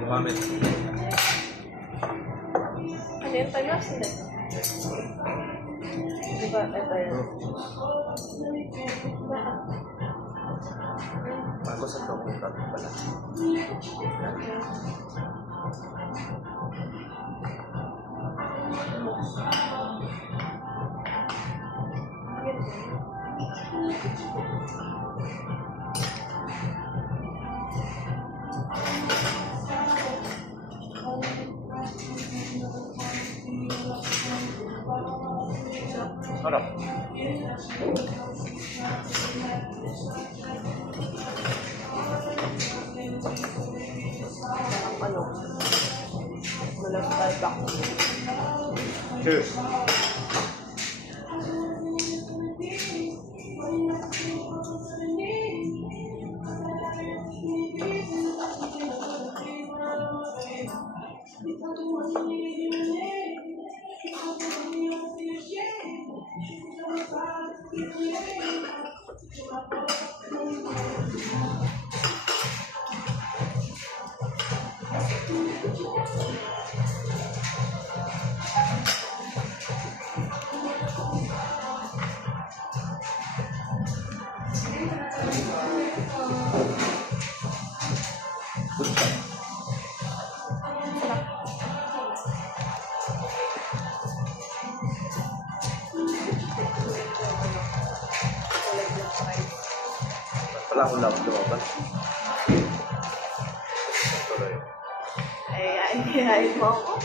gumamit. Ano yung timelapse nila? Di ba? Ito yun. Bago sa document pala. Harap. Ano? Mula sa Starbucks. Cheers. Wala akong lang lumabas. Tuloy. Ay, mo ako.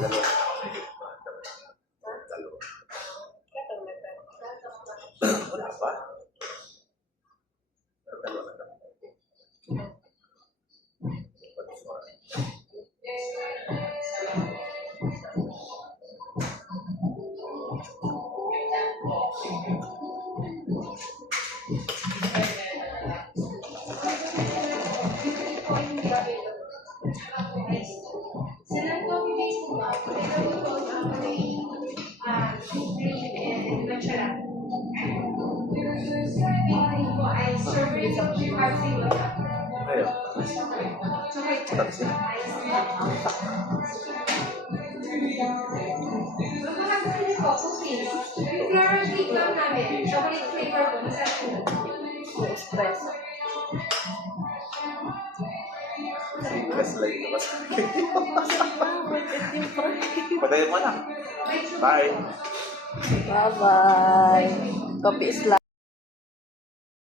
Dalawa. Wala pa. Dalawa na lang. Ayun. Taxi. Espresso. Stress lagi naman sa akin. Yung price. Patayin mo na. Bye. Bye-bye. Coffee is life.